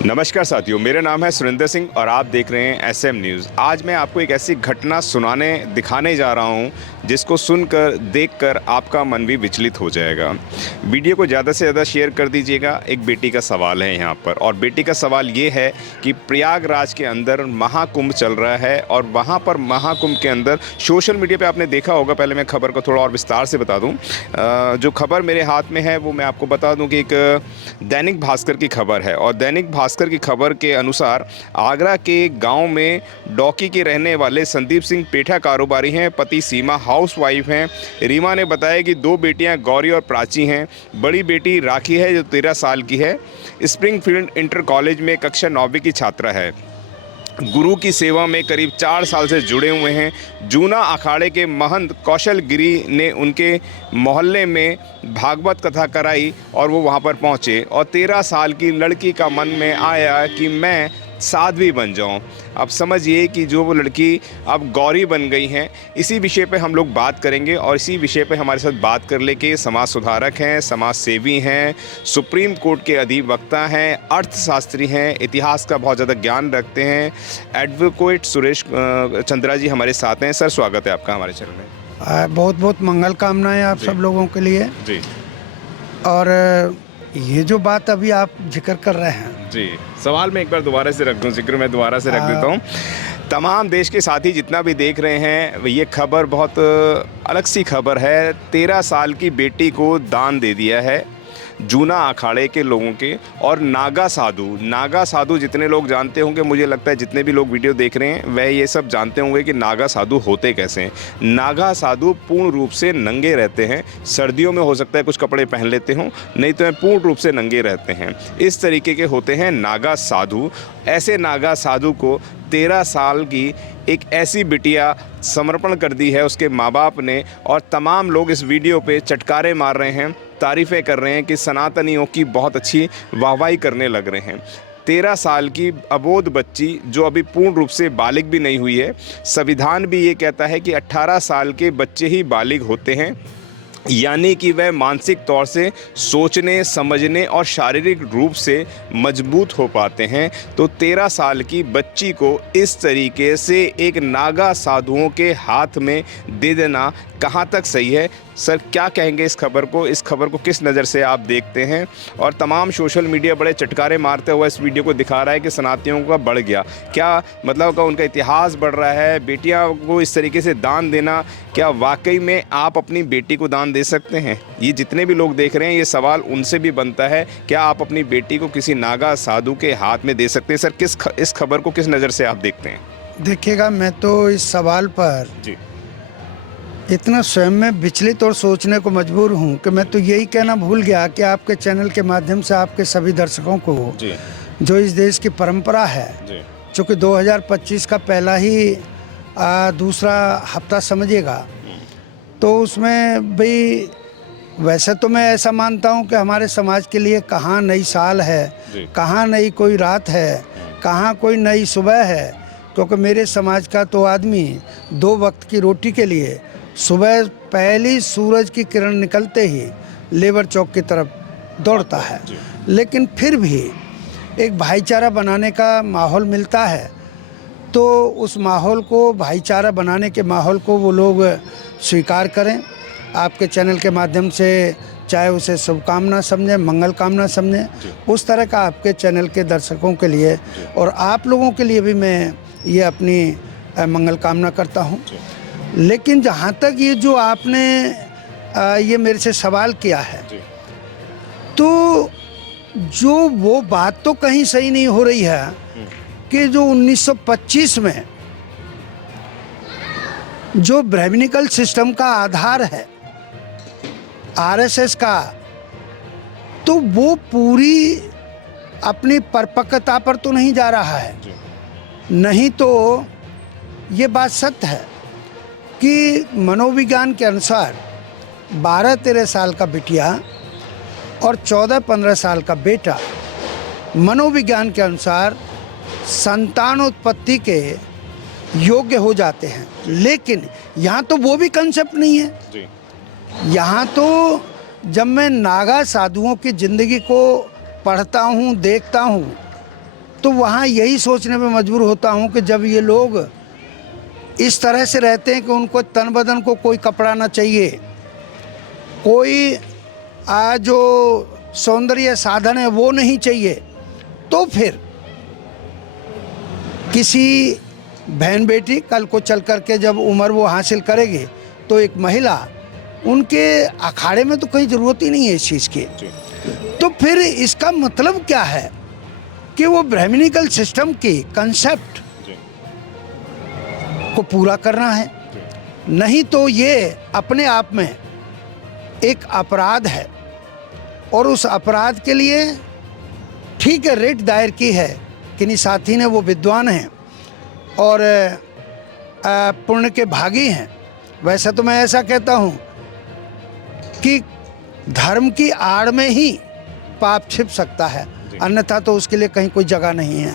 नमस्कार साथियों, मेरा नाम है सुरेंद्र सिंह और आप देख रहे हैं एसएम न्यूज़। आज मैं आपको एक ऐसी घटना दिखाने जा रहा हूं जिसको सुनकर देखकर आपका मन भी विचलित हो जाएगा। वीडियो को ज़्यादा से ज़्यादा शेयर कर दीजिएगा। एक बेटी का सवाल है यहाँ पर, और बेटी का सवाल ये है कि प्रयागराज के अंदर महाकुंभ चल रहा है और वहाँ पर महाकुंभ के अंदर सोशल मीडिया पर आपने देखा होगा। पहले मैं खबर को थोड़ा और विस्तार से बता दूँ। जो खबर मेरे हाथ में है वो मैं आपको बता दूँ कि एक दैनिक भास्कर की खबर है, और दैनिक भास्कर की खबर के अनुसार आगरा के गांव में डौकी के रहने वाले संदीप सिंह पेठा कारोबारी हैं। पति सीमा हाउसवाइफ हैं। रीमा ने बताया कि दो बेटियां गौरी और प्राची हैं। बड़ी बेटी राखी है जो 13 साल की है। स्प्रिंगफील्ड इंटर कॉलेज में कक्षा 9वीं की छात्रा है। गुरु की सेवा में करीब 4 साल से जुड़े हुए हैं। जूना अखाड़े के महंत कौशल गिरी ने उनके मोहल्ले में भागवत कथा कराई और वो वहाँ पर पहुँचे, और 13 साल की लड़की का मन में आया कि मैं साध्वी बन जाऊं। अब समझिए कि जो वो लड़की अब गौरी बन गई हैं। इसी विषय पे हम लोग बात करेंगे, और इसी विषय पे हमारे साथ बात कर ले के समाज सुधारक हैं, समाज सेवी हैं, सुप्रीम कोर्ट के अधिवक्ता हैं, अर्थशास्त्री हैं, इतिहास का बहुत ज़्यादा ज्ञान रखते हैं। एडवोकेट सुरेश चंद्रा जी हमारे साथ हैं। सर, स्वागत है आपका हमारे चैनल में। बहुत बहुत मंगल कामनाएं आप सब लोगों के लिए जी। और ये जो बात अभी आप जिक्र कर रहे हैं जी, सवाल मैं एक बार दोबारा से रख दूं, जिक्र मैं दोबारा से रख देता हूं। तमाम देश के साथी जितना भी देख रहे हैं, ये खबर बहुत अलग सी खबर है। 13 साल की बेटी को दान दे दिया है जूना अखाड़े के लोगों के। और नागा साधु जितने लोग जानते होंगे, मुझे लगता है जितने भी लोग वीडियो देख रहे हैं वह ये सब जानते होंगे कि नागा साधु होते कैसे हैं। नागा साधु पूर्ण रूप से नंगे रहते हैं। सर्दियों में हो सकता है कुछ कपड़े पहन लेते हों, नहीं तो पूर्ण रूप से नंगे रहते हैं। इस तरीके के होते हैं नागा साधु। ऐसे नागा साधु को 13 साल की एक ऐसी बिटिया समर्पण कर दी है उसके माँ बाप ने, और तमाम लोग इस वीडियो पे चटकारे मार रहे हैं, तारीफ़ें कर रहे हैं कि सनातनियों की बहुत अच्छी वाहवाही करने लग रहे हैं। 13 साल की अबोध बच्ची जो अभी पूर्ण रूप से बालिग भी नहीं हुई है। संविधान भी ये कहता है कि 18 साल के बच्चे ही बालिग होते हैं, यानी कि वह मानसिक तौर से सोचने, समझने और शारीरिक रूप से मजबूत हो पाते हैं। तो 13 साल की बच्ची को इस तरीके से एक नागा साधुओं के हाथ में दे देना कहाँ तक सही है? सर, क्या कहेंगे इस खबर को? इस खबर को किस नज़र से आप देखते हैं? और तमाम सोशल मीडिया बड़े चटकारे मारते हुए इस वीडियो को दिखा रहा है कि सनातनियों का बढ़ गया। क्या मतलब का उनका इतिहास बढ़ रहा है? बेटियां को इस तरीके से दान देना, क्या वाकई में आप अपनी बेटी को दान दे सकते हैं? ये जितने भी लोग देख रहे हैं, ये सवाल उनसे भी बनता है, क्या आप अपनी बेटी को किसी नागा साधु के हाथ में दे सकते हैं? सर, इस खबर को किस नज़र से आप देखते हैं? देखिएगा, मैं तो इस सवाल पर जी इतना स्वयं में विचलित और सोचने को मजबूर हूँ कि मैं तो यही कहना भूल गया कि आपके चैनल के माध्यम से आपके सभी दर्शकों को जी। जो इस देश की परंपरा है, चूँकि 2025 का पहला ही दूसरा हफ्ता समझिएगा, तो उसमें भाई वैसे तो मैं ऐसा मानता हूँ कि हमारे समाज के लिए कहाँ नई साल है, कहाँ नई कोई रात है, कहाँ कोई नई सुबह है। क्योंकि मेरे समाज का तो आदमी 2 वक्त की रोटी के लिए सुबह पहली सूरज की किरण निकलते ही लेबर चौक की तरफ दौड़ता है। लेकिन फिर भी एक भाईचारा बनाने का माहौल मिलता है, तो उस माहौल को, भाईचारा बनाने के माहौल को वो लोग स्वीकार करें। आपके चैनल के माध्यम से चाहे उसे शुभकामना समझें, मंगल कामना समझें, उस तरह का आपके चैनल के दर्शकों के लिए और आप लोगों के लिए भी मैं ये अपनी मंगल कामना करता हूँ। लेकिन जहाँ तक ये जो आपने ये मेरे से सवाल किया है, तो जो वो बात तो कहीं सही नहीं हो रही है कि जो 1925 में जो ब्राह्मणिकल सिस्टम का आधार है आरएसएस का, तो वो पूरी अपनी परिपक्वता पर तो नहीं जा रहा है। नहीं तो ये बात सत्य है कि मनोविज्ञान के अनुसार 12-13 साल का बिटिया और 14-15 साल का बेटा मनोविज्ञान के अनुसार संतान उत्पत्ति के योग्य हो जाते हैं। लेकिन यहाँ तो वो भी कंसेप्ट नहीं है। यहाँ तो जब मैं नागा साधुओं की ज़िंदगी को पढ़ता हूँ, देखता हूँ, तो वहाँ यही सोचने पे मजबूर होता हूँ कि जब ये लोग इस तरह से रहते हैं कि उनको तन बदन को कोई कपड़ा ना चाहिए, कोई जो सौंदर्य साधन है वो नहीं चाहिए, तो फिर किसी बहन बेटी कल को चल कर के जब उम्र वो हासिल करेगी तो एक महिला, उनके अखाड़े में तो कोई ज़रूरत ही नहीं है इस चीज़ की। तो फिर इसका मतलब क्या है कि वो ब्राह्मणिकल सिस्टम की कंसेप्ट को पूरा करना है, नहीं तो ये अपने आप में एक अपराध है। और उस अपराध के लिए ठीक है रिट दायर की है, किन्हीं साथी ने, वो विद्वान हैं और पुण्य के भागी हैं। वैसे तो मैं ऐसा कहता हूँ कि धर्म की आड़ में ही पाप छिप सकता है, अन्यथा तो उसके लिए कहीं कोई जगह नहीं है।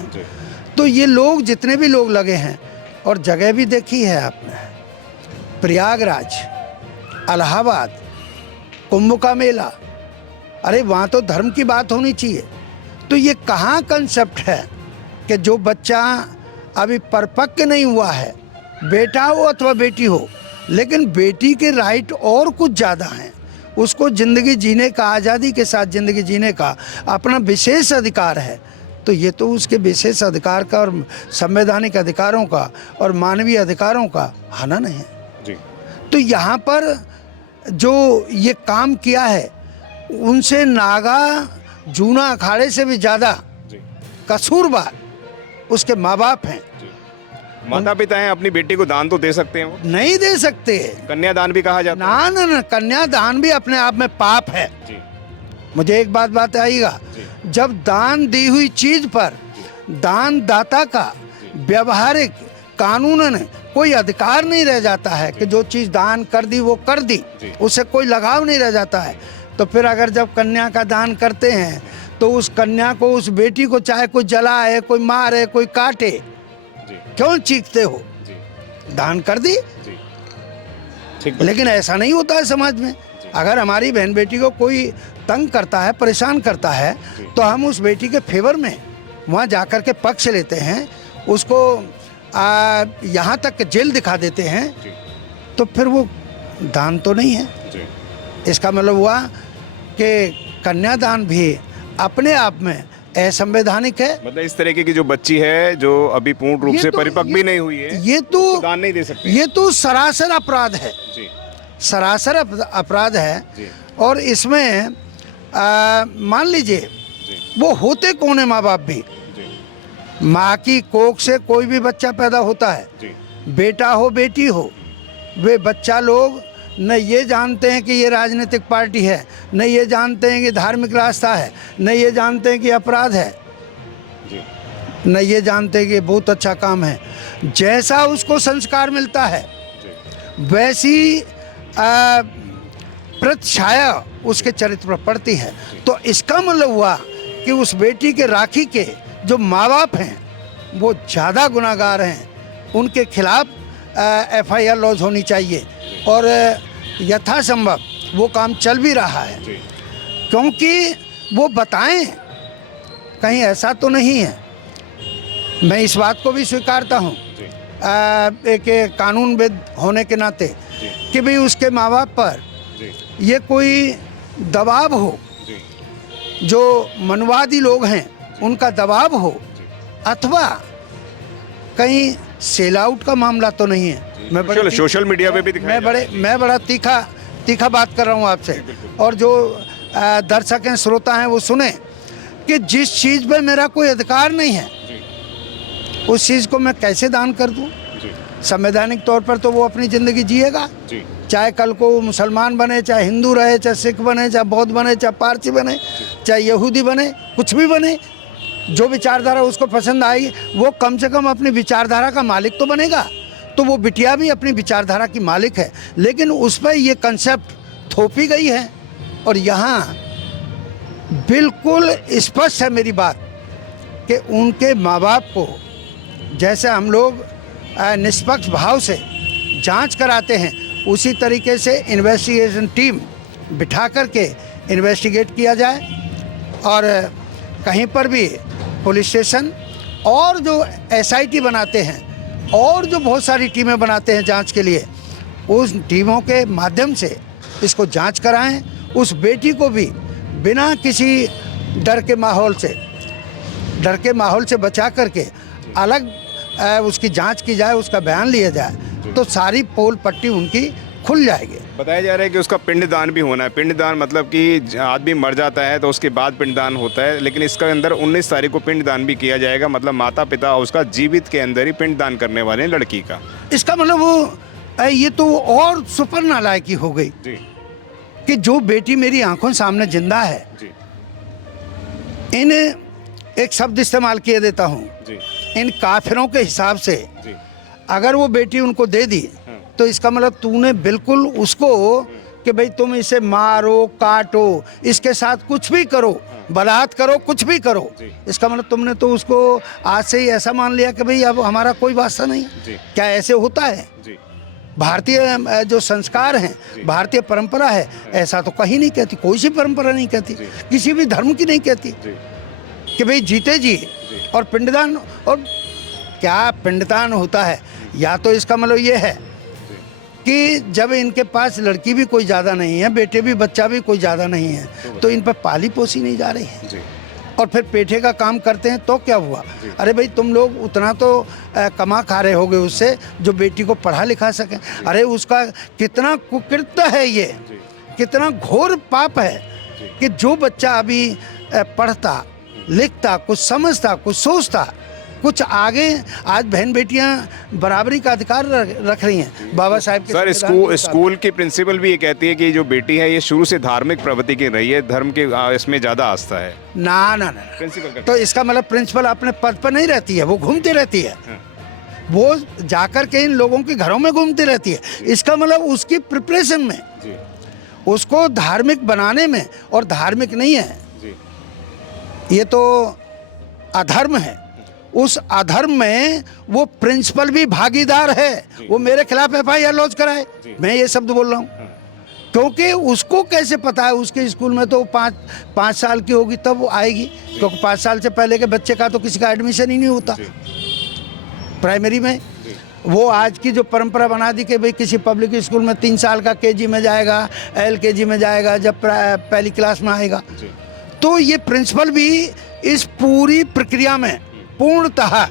तो ये लोग जितने भी लोग लगे हैं, और जगह भी देखी है आपने, प्रयागराज, इलाहाबाद, कुंभ का मेला, अरे वहाँ तो धर्म की बात होनी चाहिए। तो ये कहाँ कंसेप्ट है कि जो बच्चा अभी परिपक्व नहीं हुआ है, बेटा हो अथवा बेटी हो, लेकिन बेटी के राइट और कुछ ज़्यादा हैं, उसको ज़िंदगी जीने का, आज़ादी के साथ ज़िंदगी जीने का अपना विशेष अधिकार है, तो ये तो उसके विशेष अधिकार का और संवैधानिक अधिकारों का और मानवीय अधिकारों का हनन है जी। तो यहाँ पर जो ये काम किया है, उनसे नागा जूना अखाड़े से भी ज़्यादा कसूरवार उसके माँ बाप हैं। माता पिता हैं, अपनी बेटी को दान तो दे सकते हैं, वो नहीं दे सकते। कन्यादान भी कहा जाता है। ना ना ना, कन्यादान भी अपने आप में पाप है जी। मुझे एक बात आइएगा, जब दान दी हुई चीज पर दान दाता का व्यवहारिक कानूनन कोई अधिकार नहीं रह जाता है कि जो चीज दान कर दी वो कर दी, उससे कोई लगाव नहीं रह जाता है, तो फिर अगर जब कन्या का दान करते हैं तो उस कन्या को, उस बेटी को चाहे कोई जलाए, कोई मारे, कोई काटे, क्यों चीखते हो? दान कर दी। लेकिन ऐसा नहीं होता है समाज में। अगर हमारी बहन बेटी को कोई तंग करता है, परेशान करता है, तो हम उस बेटी के फेवर में वहाँ जाकर के पक्ष लेते हैं, उसको यहाँ तक जेल दिखा देते हैं, तो फिर वो दान तो नहीं है। इसका मतलब हुआ कि कन्यादान भी अपने आप में असंवैधानिक है। मतलब इस तरीके की जो बच्ची है जो अभी पूर्ण रूप से परिपक्व भी नहीं हुई है, ये तो दान नहीं दे सकते। ये तो सरासर अपराध है जी। सरासर अपराध है जी। और इसमें मान लीजिए वो होते कौन है माँ बाप भी, माँ की कोख से कोई भी बच्चा पैदा होता है, बेटा हो बेटी हो, वे बच्चा लोग न ये जानते हैं कि ये राजनीतिक पार्टी है, न ये जानते हैं कि धार्मिक रास्ता है, न ये जानते हैं कि अपराध है, न ये जानते हैं कि बहुत अच्छा काम है। जैसा उसको संस्कार मिलता है वैसी प्रतिछाया उसके चरित्र पर पड़ती है। तो इसका मतलब हुआ कि उस बेटी के राखी के जो माँ बाप हैं वो ज़्यादा गुनाहगार हैं, उनके खिलाफ FIR लॉन्च होनी चाहिए और यथासंभव वो काम चल भी रहा है, क्योंकि वो बताएं कहीं ऐसा तो नहीं है। मैं इस बात को भी स्वीकारता हूँ एक कानूनविद होने के नाते कि भाई उसके माँ बाप पर ये कोई दबाव हो, जो मनवादी लोग हैं उनका दबाव हो, अथवा कहीं सेल आउट का मामला तो नहीं है। मैं सोशल मीडिया पे भी मैं बड़ा तीखा बात कर रहा हूँ आपसे, और जो दर्शक हैं, श्रोता हैं, वो सुने कि जिस चीज़ पे मेरा कोई अधिकार नहीं है उस चीज़ को मैं कैसे दान कर दूँ। संवैधानिक तौर पर तो वो अपनी ज़िंदगी जिएगा, चाहे कल को वो मुसलमान बने, चाहे हिंदू रहे, चाहे सिख बने, चाहे बौद्ध बने, चाहे पारसी बने, चाहे यहूदी बने, कुछ भी बने, जो विचारधारा उसको पसंद आएगी वो कम से कम अपनी विचारधारा का मालिक तो बनेगा। तो वो बिटिया भी अपनी विचारधारा की मालिक है, लेकिन उस पर ये कंसेप्ट थोपी गई है। और यहाँ बिल्कुल स्पष्ट है मेरी बात कि उनके माँ बाप को जैसे हम लोग निष्पक्ष भाव से जांच कराते हैं, उसी तरीके से इन्वेस्टिगेशन टीम बिठा करके इन्वेस्टिगेट किया जाए, और कहीं पर भी पुलिस स्टेशन और जो SIT बनाते हैं और जो बहुत सारी टीमें बनाते हैं जांच के लिए, उस टीमों के माध्यम से इसको जांच कराएं। उस बेटी को भी बिना किसी डर के माहौल से बचा करके अलग उसकी जांच की जाए, उसका बयान लिया जाए, तो सारी पोल पट्टी उनकी खुल जाएगी। बताया जा रहा है कि उसका पिंडदान भी होना है। पिंडदान मतलब कि आदमी मर जाता है तो उसके बाद पिंडदान होता है, लेकिन इसके अंदर 19 तारीख को पिंडदान भी किया जाएगा। मतलब माता पिता उसका जीवित के अंदर ही पिंडदान करने वाले हैं लड़की का। इसका मतलब वो ये तो और सुपर नालायकी हो गई जी कि जो बेटी मेरी आंखों सामने जिंदा है, जी इन एक शब्द इस्तेमाल किए देता हूँ, जी इन काफिरों के हिसाब से जी अगर वो बेटी उनको दे दी तो इसका मतलब तूने बिल्कुल उसको कि भाई तुम इसे मारो काटो, इसके साथ कुछ भी करो, बलात् करो, कुछ भी करो, इसका मतलब तुमने तो उसको आज से ही ऐसा मान लिया कि भाई अब हमारा कोई वास्ता नहीं। क्या ऐसे होता है? जी भारतीय जो संस्कार हैं, भारतीय परंपरा है, ऐसा तो कहीं नहीं कहती, कोई सी परंपरा नहीं कहती, किसी भी धर्म की नहीं कहती कि भाई जीते जी और पिंडदान। और क्या पिंडदान होता है? या तो इसका मतलब ये है कि जब इनके पास लड़की भी कोई ज़्यादा नहीं है, बेटे भी बच्चा भी कोई ज़्यादा नहीं है, तो इन पर पाली पोसी नहीं जा रही है और फिर पेठे का काम करते हैं, तो क्या हुआ? अरे भाई तुम लोग उतना तो कमा खा रहे होगे उससे जो बेटी को पढ़ा लिखा सकें। अरे उसका कितना कुकृत्य है ये, कितना घोर पाप है कि जो बच्चा अभी पढ़ता लिखता, कुछ समझता, कुछ सोचता, कुछ आगे, आज बहन बेटियां बराबरी का अधिकार रख रही हैं बाबा साहब के। सर स्कूल की प्रिंसिपल भी ये कहती है कि जो बेटी है ये शुरू से धार्मिक प्रवृत्ति की रही है, धर्म के इसमें ज़्यादा आस्था है। ना ना ना, प्रिंसिपल तो इसका मतलब प्रिंसिपल अपने पद पर नहीं रहती है, वो घूमती रहती है, वो जाकर के इन लोगों के घरों में घूमती रहती है। इसका मतलब उसकी प्रिपरेशन में, उसको धार्मिक बनाने में, और धार्मिक नहीं है ये तो अधर्म है। उस अधर्म में वो प्रिंसिपल भी भागीदार है। वो मेरे खिलाफ FIR लॉन्च कराए, मैं ये शब्द बोल रहा हूँ, क्योंकि उसको कैसे पता है? उसके स्कूल में तो 5 साल की होगी तब वो आएगी, क्योंकि 5 साल से पहले के बच्चे का तो किसी का एडमिशन ही नहीं होता प्राइमरी में। वो आज की जो परंपरा बना दी कि भाई किसी पब्लिक स्कूल में 3 साल का KG में जाएगा, LKG में जाएगा, जब पहली क्लास में आएगा। तो ये प्रिंसिपल भी इस पूरी प्रक्रिया में पूर्णतः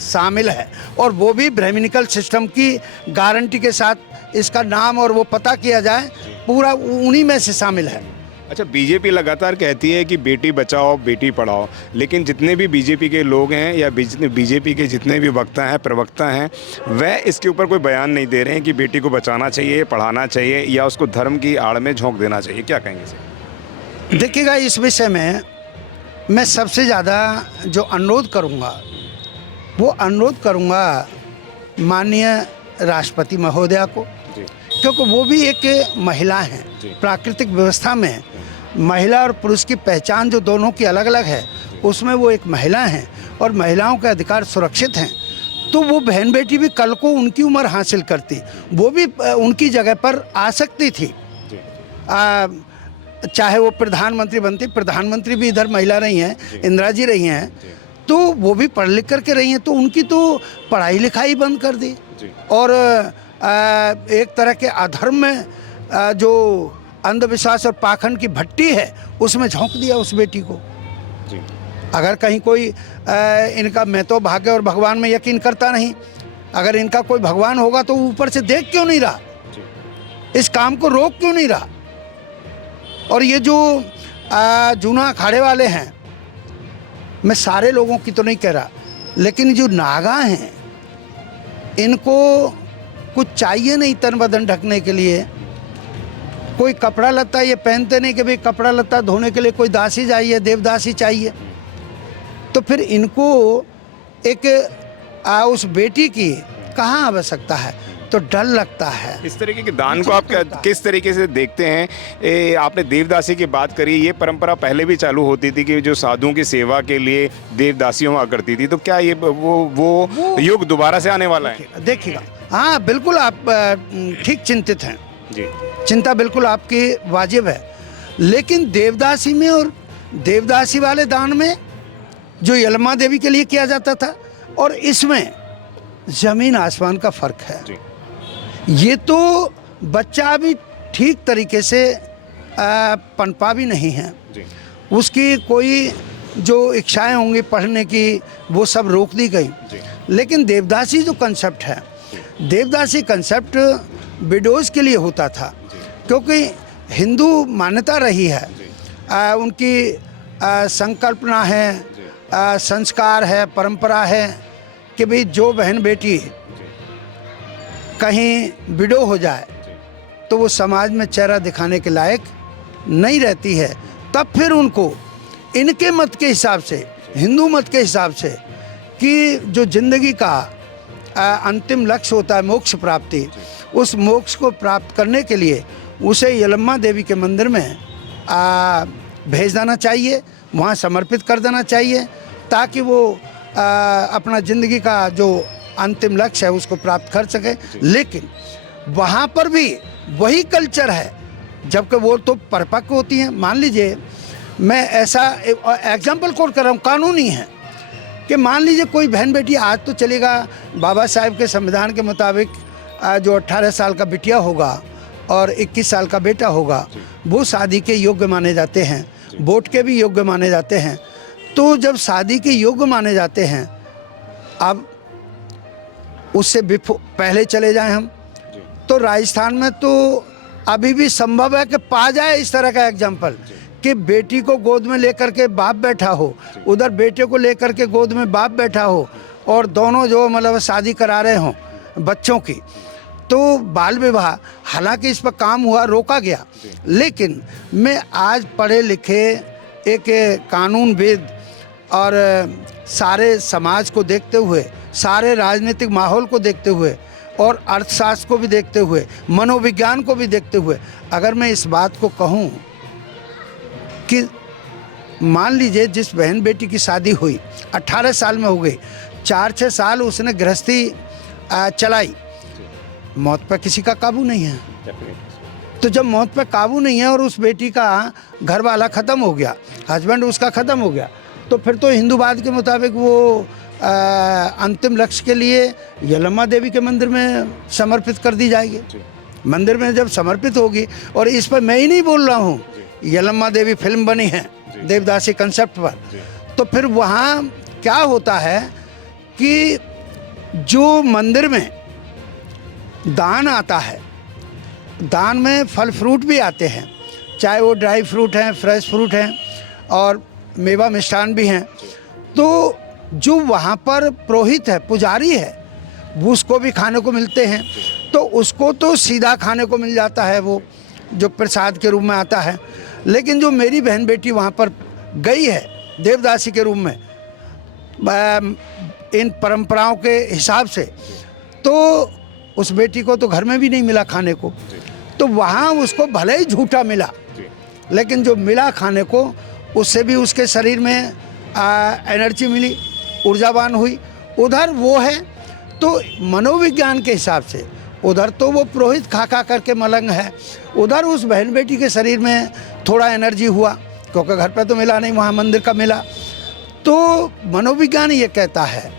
शामिल है, और वो भी ब्राह्मणिकल सिस्टम की गारंटी के साथ इसका नाम और वो पता किया जाए, पूरा उन्हीं में से शामिल है। अच्छा, बीजेपी लगातार कहती है कि बेटी बचाओ बेटी पढ़ाओ, लेकिन जितने भी बीजेपी के लोग हैं या बीजेपी के जितने भी वक्ता हैं, प्रवक्ता हैं, वह इसके ऊपर कोई बयान नहीं दे रहे हैं कि बेटी को बचाना चाहिए, पढ़ाना चाहिए या उसको धर्म की आड़ में झोंक देना चाहिए। क्या कहेंगे सर? देखिएगा, इस विषय में मैं सबसे ज़्यादा जो अनुरोध करूँगा वो अनुरोध करूँगा माननीय राष्ट्रपति महोदया को, क्योंकि वो भी एक महिला हैं। प्राकृतिक व्यवस्था में महिला और पुरुष की पहचान जो दोनों की अलग अलग है, उसमें वो एक महिला हैं और महिलाओं के अधिकार सुरक्षित हैं। तो वो बहन बेटी भी कल को उनकी उम्र हासिल करती, वो भी उनकी जगह पर आ सकती थी, चाहे वो प्रधानमंत्री बनती। प्रधानमंत्री भी इधर महिला रही हैं, इंदिरा जी रही हैं, तो वो भी पढ़ लिख करके रही हैं, तो उनकी तो पढ़ाई लिखाई बंद कर दी और एक तरह के अधर्म में जो अंधविश्वास और पाखंड की भट्टी है उसमें झोंक दिया उस बेटी को। अगर कहीं कोई इनका, मैं तो भाग्य और भगवान में यकीन करता नहीं, अगर इनका कोई भगवान होगा तो ऊपर से देख क्यों नहीं रहा, इस काम को रोक क्यों नहीं रहा? और ये जो जूना अखाड़े वाले हैं, मैं सारे लोगों की तो नहीं कह रहा, लेकिन जो नागा हैं इनको कुछ चाहिए नहीं तन बदन ढकने के लिए, कोई कपड़ा लत्ता ये पहनते नहीं कि भाई कपड़ा लत्ता धोने के लिए कोई दासी चाहिए, देवदासी चाहिए। तो फिर इनको एक उस बेटी की कहाँ आवश्यकता है? तो डर लगता है। इस तरीके के दान को आप किस तरीके से देखते हैं? आपने देवदासी की बात करी, ये परंपरा पहले भी चालू होती थी कि जो साधुओं की सेवा के लिए देवदासी हुआ करती थी, तो क्या ये वो युग दोबारा से आने वाला है? देखिएगा, हाँ बिल्कुल आप ठीक चिंतित हैं जी, चिंता बिल्कुल आपकी वाजिब है, लेकिन देवदासी में और देवदासी वाले दान में जो यलमा देवी के लिए किया जाता था, और इसमें ज़मीन आसमान का फ़र्क है। ये तो बच्चा अभी ठीक तरीके से पनपा भी नहीं है, उसकी कोई जो इच्छाएं होंगी पढ़ने की वो सब रोक दी गई। लेकिन देवदासी जो कंसेप्ट है, देवदासी कंसेप्ट विडोज़ के लिए होता था, क्योंकि हिंदू मान्यता रही है, उनकी संकल्पना है, संस्कार है, परंपरा है कि भाई जो बहन बेटी कहीं विडो हो जाए तो वो समाज में चेहरा दिखाने के लायक नहीं रहती है। तब फिर उनको इनके मत के हिसाब से, हिंदू मत के हिसाब से, कि जो जिंदगी का अंतिम लक्ष्य होता है मोक्ष प्राप्ति, उस मोक्ष को प्राप्त करने के लिए उसे यलम्मा देवी के मंदिर में भेज देना चाहिए, वहाँ समर्पित कर देना चाहिए, ताकि वो अपना ज़िंदगी का जो अंतिम लक्ष्य है उसको प्राप्त कर सके। लेकिन वहाँ पर भी वही कल्चर है, जबकि वो तो परिपक्व होती हैं। मान लीजिए मैं ऐसा एग्जाम्पल कोट कर रहा हूँ, कानूनी है कि मान लीजिए कोई बहन बेटी आज तो चलेगा, बाबा साहब के संविधान के मुताबिक जो 18 साल का बिटिया होगा और 21 साल का बेटा होगा वो शादी के योग्य माने जाते हैं, वोट के भी योग्य माने जाते हैं। तो जब शादी के योग्य माने जाते हैं, अब उससे पहले चले जाएं हम, तो राजस्थान में तो अभी भी संभव है कि पा जाए इस तरह का एग्जाम्पल कि बेटी को गोद में लेकर के बाप बैठा हो, उधर बेटे को लेकर के गोद में बाप बैठा हो, और दोनों जो मतलब शादी करा रहे हों बच्चों की। तो बाल विवाह, हालांकि इस पर काम हुआ, रोका गया, लेकिन मैं आज पढ़े लिखे एक कानूनविद और सारे समाज को देखते हुए, सारे राजनीतिक माहौल को देखते हुए और अर्थशास्त्र को भी देखते हुए, मनोविज्ञान को भी देखते हुए, अगर मैं इस बात को कहूँ कि मान लीजिए जिस बहन बेटी की शादी हुई 18 साल में हो गई, 4-6 साल उसने गृहस्थी चलाई, मौत पर किसी का काबू नहीं है। तो जब मौत पर काबू नहीं है और उस बेटी का घर वाला ख़त्म हो गया, हस्बैंड उसका ख़त्म हो गया, तो फिर तो हिंदूवाद के मुताबिक वो अंतिम लक्ष्य के लिए यलम्मा देवी के मंदिर में समर्पित कर दी जाएगी। मंदिर में जब समर्पित होगी, और इस पर मैं ही नहीं बोल रहा हूँ, यलम्मा देवी फिल्म बनी है देवदासी कंसेप्ट पर, तो फिर वहाँ क्या होता है कि जो मंदिर में दान आता है, दान में फल फ्रूट भी आते हैं, चाहे वो ड्राई फ्रूट हैं, फ्रेश फ्रूट हैं, और मेवा मिष्ठान भी हैं। तो जो वहाँ पर पुरोहित है, पुजारी है, वो उसको भी खाने को मिलते हैं। तो उसको तो सीधा खाने को मिल जाता है, वो जो प्रसाद के रूप में आता है। लेकिन जो मेरी बहन बेटी वहाँ पर गई है देवदासी के रूप में इन परंपराओं के हिसाब से, तो उस बेटी को तो घर में भी नहीं मिला खाने को, तो वहाँ उसको भले ही झूठा मिला, लेकिन जो मिला खाने को, उससे भी उसके शरीर में एनर्जी मिली, ऊर्जावान हुई। उधर वो है तो मनोविज्ञान के हिसाब से उधर तो वो पुरोहित खा खा करके मलंग है, उधर उस बहन बेटी के शरीर में थोड़ा एनर्जी हुआ, क्योंकि घर पे तो मिला नहीं, वहाँ मंदिर का मिला। तो मनोविज्ञान ये कहता है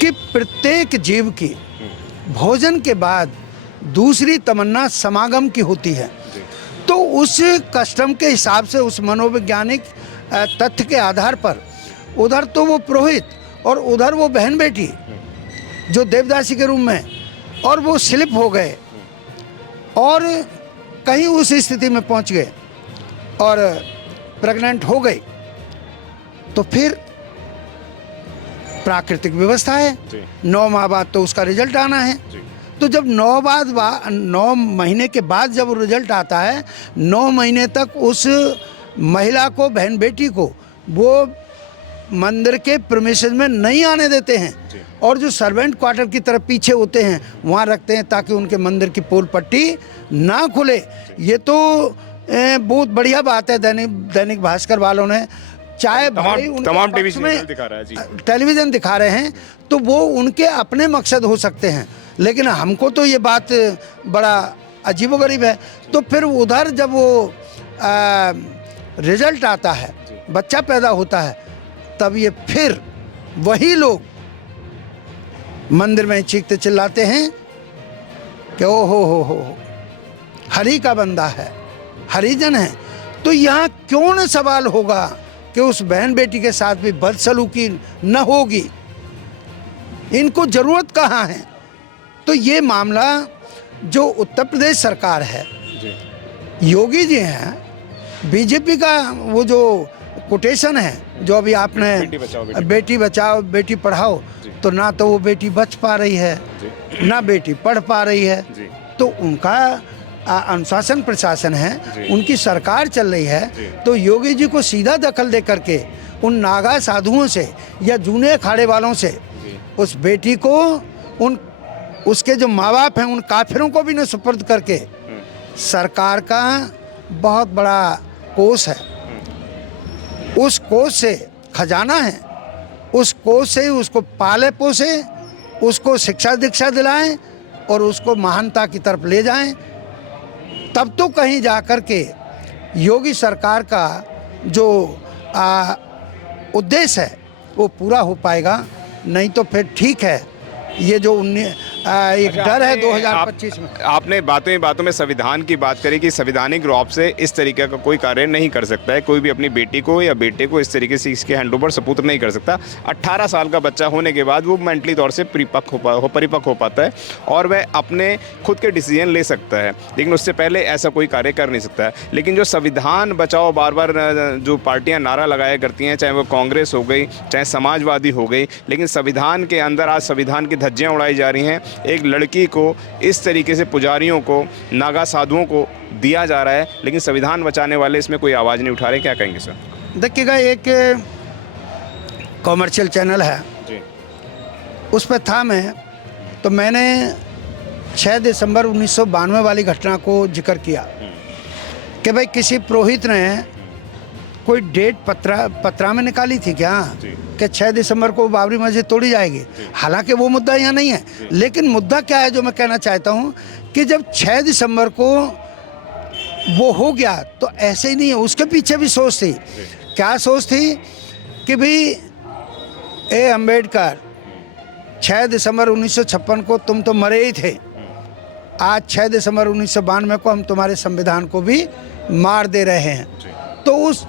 कि प्रत्येक जीव की भोजन के बाद दूसरी तमन्ना समागम की होती है। तो उस कस्टम के हिसाब से, उस मनोवैज्ञानिक तथ्य के आधार पर उधर तो वो पुरोहित और उधर वो बहन बेटी जो देवदासी के रूप में, और वो स्लिप हो गए और कहीं उस स्थिति में पहुंच गए और प्रेग्नेंट हो गई, तो फिर प्राकृतिक व्यवस्था है, 9 माह बाद तो उसका रिजल्ट आना है। तो जब 9 महीने के बाद जब रिजल्ट आता है, 9 महीने तक उस महिला को, बहन बेटी को, वो मंदिर के प्रीमिसेस में नहीं आने देते हैं, और जो सर्वेंट क्वार्टर की तरफ पीछे होते हैं वहाँ रखते हैं, ताकि उनके मंदिर की पोल पट्टी ना खुले। ये तो बहुत बढ़िया बात है। दैनिक भास्कर वालों ने, चाहे तमाम टेलीविजन दिखा रहे हैं, तो वो उनके अपने मकसद हो सकते हैं, लेकिन हमको तो ये बात बड़ा अजीबोगरीब है। तो फिर उधर जब वो रिजल्ट आता है, बच्चा पैदा होता है, तब ये फिर वही लोग मंदिर में चीखते चिल्लाते हैं कि ओ हो, हरि का बंदा है, हरिजन है। तो यहाँ क्यों न सवाल होगा कि उस बहन बेटी के साथ भी बदसलूकी न होगी, इनको जरूरत कहाँ है। तो ये मामला जो उत्तर प्रदेश सरकार है, योगी जी हैं, बीजेपी का वो जो कोटेशन है जो अभी आपने बेटी बचाओ बेटी पढ़ाओ, तो ना तो वो बेटी बच पा रही है ना बेटी पढ़ पा रही है। तो उनका अनुशासन प्रशासन है, उनकी सरकार चल रही है, तो योगी जी को सीधा दखल दे करके उन नागा साधुओं से या जूने अखाड़े वालों से उस बेटी को, उन उसके जो माँ बाप हैं उन काफिरों को भी न सुपुर्द करके, सरकार का बहुत बड़ा कोष है, उस कोष से खजाना है, उस कोष से उसको पाले पोसे, उसको शिक्षा दीक्षा दिलाएं और उसको महानता की तरफ ले जाएं, तब तो कहीं जा कर के योगी सरकार का जो उद्देश्य है वो पूरा हो पाएगा। नहीं तो फिर ठीक है, ये जो एक डर है 2025 में। आपने बातों में संविधान की बात करी कि संवैधानिक रूप से इस तरीके का कोई कार्य नहीं कर सकता है, कोई भी अपनी बेटी को या बेटे को इस तरीके से इसके हैंडओवर सपुर्द नहीं कर सकता। 18 साल का बच्चा होने के बाद वो मेंटली तौर से परिपक्व हो पाता है और वह अपने खुद के डिसीजन ले सकता है, लेकिन उससे पहले ऐसा कोई कार्य कर नहीं सकता है। लेकिन जो संविधान बचाओ बार बार जो पार्टियां नारा लगाया करती हैं, चाहे वो कांग्रेस हो गई, चाहे समाजवादी हो गई, लेकिन संविधान के अंदर आज संविधान की धज्जियां उड़ाई जा रही हैं। एक लड़की को इस तरीके से पुजारियों को, नागा साधुओं को दिया जा रहा है, लेकिन संविधान बचाने वाले इसमें कोई आवाज़ नहीं उठा रहे। क्या कहेंगे सर? देखिएगा, एक कॉमर्शियल चैनल है जी, उस पर था मैं, तो मैंने 6 दिसंबर 1992 वाली घटना को जिक्र किया कि भाई किसी पुरोहित ने कोई डेट पत्रा में निकाली थी क्या कि 6 दिसंबर को बाबरी मस्जिद तोड़ी जाएगी। हालांकि वो मुद्दा यहाँ नहीं है, लेकिन मुद्दा क्या है जो मैं कहना चाहता हूँ कि जब 6 दिसंबर को वो हो गया तो ऐसे ही नहीं है, उसके पीछे भी सोच थी। क्या सोच थी कि भाई ए अम्बेडकर, 6 दिसंबर 1956 को तुम तो मरे ही थे, आज 6 दिसंबर 1992 को हम तुम्हारे संविधान को भी मार दे रहे हैं। तो उस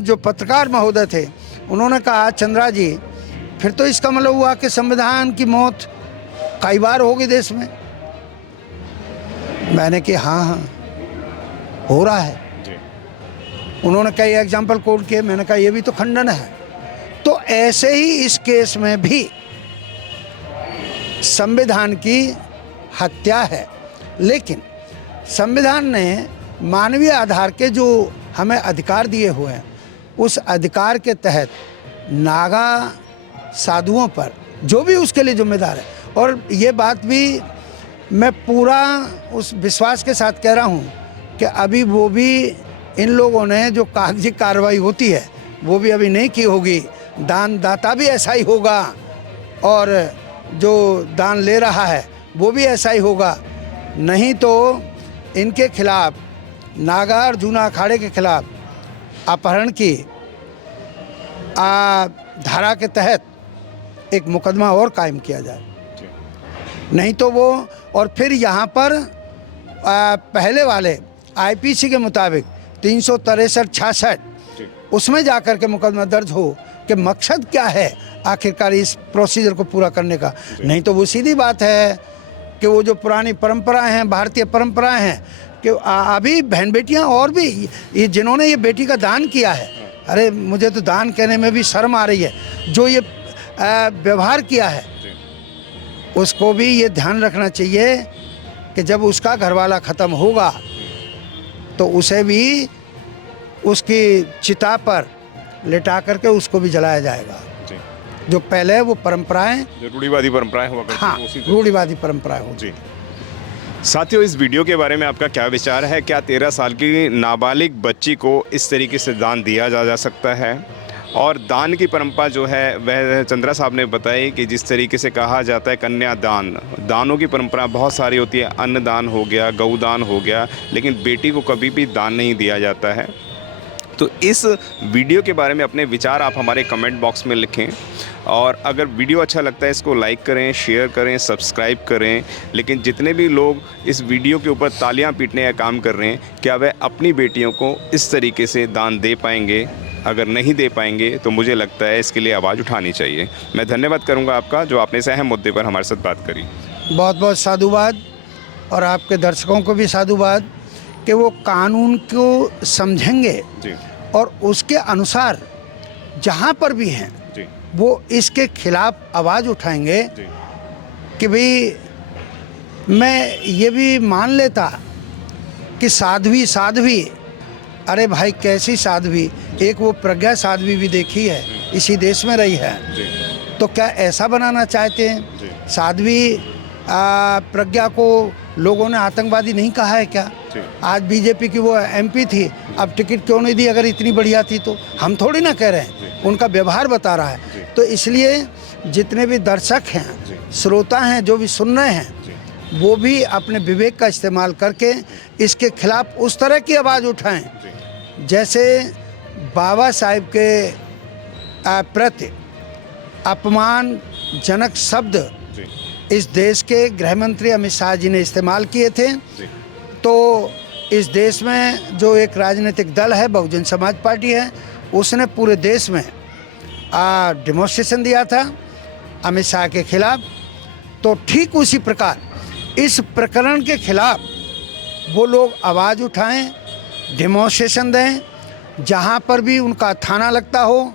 जो पत्रकार महोदय थे उन्होंने कहा, चंद्रा जी फिर तो इसका मतलब हुआ कि संविधान की मौत कई बार होगी देश में। मैंने कि हाँ हो रहा है। उन्होंने कई एग्जाम्पल कोट किए, मैंने कहा ये भी तो खंडन है। तो ऐसे ही इस केस में भी संविधान की हत्या है, लेकिन संविधान ने मानवीय आधार के जो हमें अधिकार दिए हुए हैं, उस अधिकार के तहत नागा साधुओं पर जो भी उसके लिए जिम्मेदार है, और ये बात भी मैं पूरा उस विश्वास के साथ कह रहा हूँ कि अभी वो भी इन लोगों ने जो कागजी कार्रवाई होती है वो भी अभी नहीं की होगी, दान दाता भी ऐसा ही होगा और जो दान ले रहा है वो भी ऐसा ही होगा। नहीं तो इनके खिलाफ, नागा और जूना अखाड़े के खिलाफ अपहरण की धारा के तहत एक मुकदमा और कायम किया जाए। नहीं तो वो, और फिर यहाँ पर पहले वाले आईपीसी के मुताबिक 363-66 उसमें जाकर के मुकदमा दर्ज हो कि मकसद क्या है आखिरकार इस प्रोसीजर को पूरा करने का। नहीं तो वो सीधी बात है कि वो जो पुरानी परंपराएं हैं, भारतीय परंपराएं हैं, कि अभी बहन बेटियां और भी ये जिन्होंने ये बेटी का दान किया है, अरे मुझे तो दान कहने में भी शर्म आ रही है, जो ये व्यवहार किया है उसको भी ये ध्यान रखना चाहिए कि जब उसका घरवाला ख़त्म होगा तो उसे भी उसकी चिता पर लिटा करके उसको भी जलाया जाएगा। जो पहले वो परंपराएं, जो रूढ़िवादी परंपराएं हुआ करती हाँ, रूढ़िवादी परंपराएं हो। जी साथियों, इस वीडियो के बारे में आपका क्या विचार है? क्या 13 साल की नाबालिग बच्ची को इस तरीके से दान दिया जा सकता है? और दान की परंपरा जो है वह चंद्रा साहब ने बताई कि जिस तरीके से कहा जाता है कन्यादान, दानों की परंपरा बहुत सारी होती है, अन्नदान हो गया, गौदान हो गया, लेकिन बेटी को कभी भी दान नहीं दिया जाता है। तो इस वीडियो के बारे में अपने विचार आप हमारे कमेंट बॉक्स में लिखें, और अगर वीडियो अच्छा लगता है इसको लाइक करें, शेयर करें, सब्सक्राइब करें। लेकिन जितने भी लोग इस वीडियो के ऊपर तालियां पीटने का काम कर रहे हैं, क्या वह अपनी बेटियों को इस तरीके से दान दे पाएंगे? अगर नहीं दे पाएंगे तो मुझे लगता है इसके लिए आवाज़ उठानी चाहिए। मैं धन्यवाद करूंगा आपका जो आपने इस अहम मुद्दे पर हमारे साथ बात करी। बहुत बहुत साधुवाद, और आपके दर्शकों को भी साधुवाद कि वो कानून को समझेंगे जी और उसके अनुसार जहाँ पर भी हैं जी वो इसके खिलाफ आवाज़ उठाएंगे जी कि भाई मैं ये भी मान लेता कि साध्वी, अरे भाई कैसी साध्वी, एक वो प्रज्ञा साध्वी भी देखी है, इसी देश में रही है, जी तो क्या ऐसा बनाना चाहते हैं? जी साध्वी प्रज्ञा को लोगों ने आतंकवादी नहीं कहा है क्या? जी। आज बीजेपी की वो एमपी थी, अब टिकट क्यों नहीं दी? अगर इतनी बढ़िया थी तो हम थोड़ी ना कह रहे हैं, उनका व्यवहार बता रहा है। तो इसलिए जितने भी दर्शक हैं, श्रोता हैं, जो भी सुन रहे हैं, वो भी अपने विवेक का इस्तेमाल करके इसके खिलाफ उस तरह की आवाज़ उठाएं जैसे बाबा साहिब के प्रति अपमानजनक शब्द इस देश के गृह मंत्री अमित शाह जी ने इस्तेमाल किए थे। तो इस देश में जो एक राजनीतिक दल है, बहुजन समाज पार्टी है, उसने पूरे देश में डेमोन्स्ट्रेशन दिया था अमित शाह के खिलाफ। तो ठीक उसी प्रकार इस प्रकरण के खिलाफ वो लोग आवाज़ उठाएं, डेमोन्स्ट्रेशन दें, जहाँ पर भी उनका थाना लगता हो।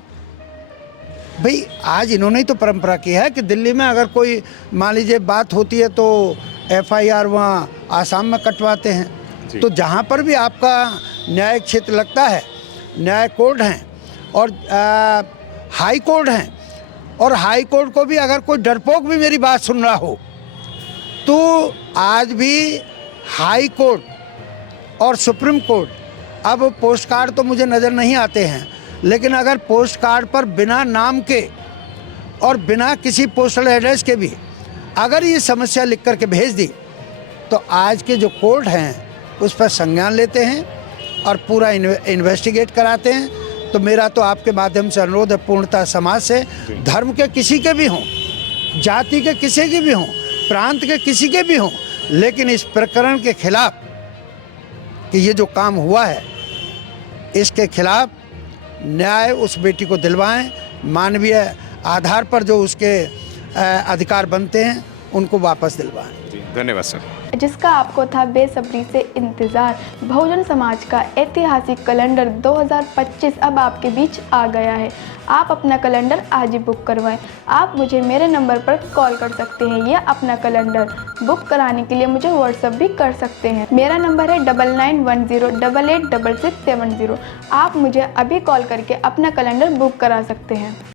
भाई आज इन्होंने ही तो परंपरा की है कि दिल्ली में अगर कोई मान लीजिए बात होती है तो एफआईआर वहाँ आसाम में कटवाते हैं। तो जहाँ पर भी आपका न्यायिक क्षेत्र लगता है, न्याय कोर्ट हैं और हाई कोर्ट हैं, और हाई कोर्ट को भी अगर कोई डरपोक भी मेरी बात सुन रहा हो तो आज भी हाई कोर्ट और सुप्रीम कोर्ट, अब पोस्ट कार्ड तो मुझे नज़र नहीं आते हैं, लेकिन अगर पोस्ट कार्ड पर बिना नाम के और बिना किसी पोस्टल एड्रेस के भी अगर ये समस्या लिख कर के भेज दी तो आज के जो कोर्ट हैं उस पर संज्ञान लेते हैं और पूरा इन्वेस्टिगेट कराते हैं। तो मेरा तो आपके माध्यम से अनुरोध है पूर्णतः समाज से, धर्म के किसी के भी हों, जाति के किसी के भी हों, प्रांत के किसी के भी हों, लेकिन इस प्रकरण के खिलाफ कि ये जो काम हुआ है इसके खिलाफ न्याय उस बेटी को दिलवाएं, मानवीय आधार पर जो उसके अधिकार बनते हैं उनको वापस दिलवाएं। धन्यवाद सर। जिसका आपको था बेसब्री से इंतज़ार, बहुजन समाज का ऐतिहासिक कैलेंडर 2025 अब आपके बीच आ गया है। आप अपना कैलेंडर आज ही बुक करवाएं। आप मुझे मेरे नंबर पर कॉल कर सकते हैं या अपना कैलेंडर बुक कराने के लिए मुझे व्हाट्सअप भी कर सकते हैं। मेरा नंबर है 9910886670। आप मुझे अभी कॉल करके अपना कैलेंडर बुक करा सकते हैं।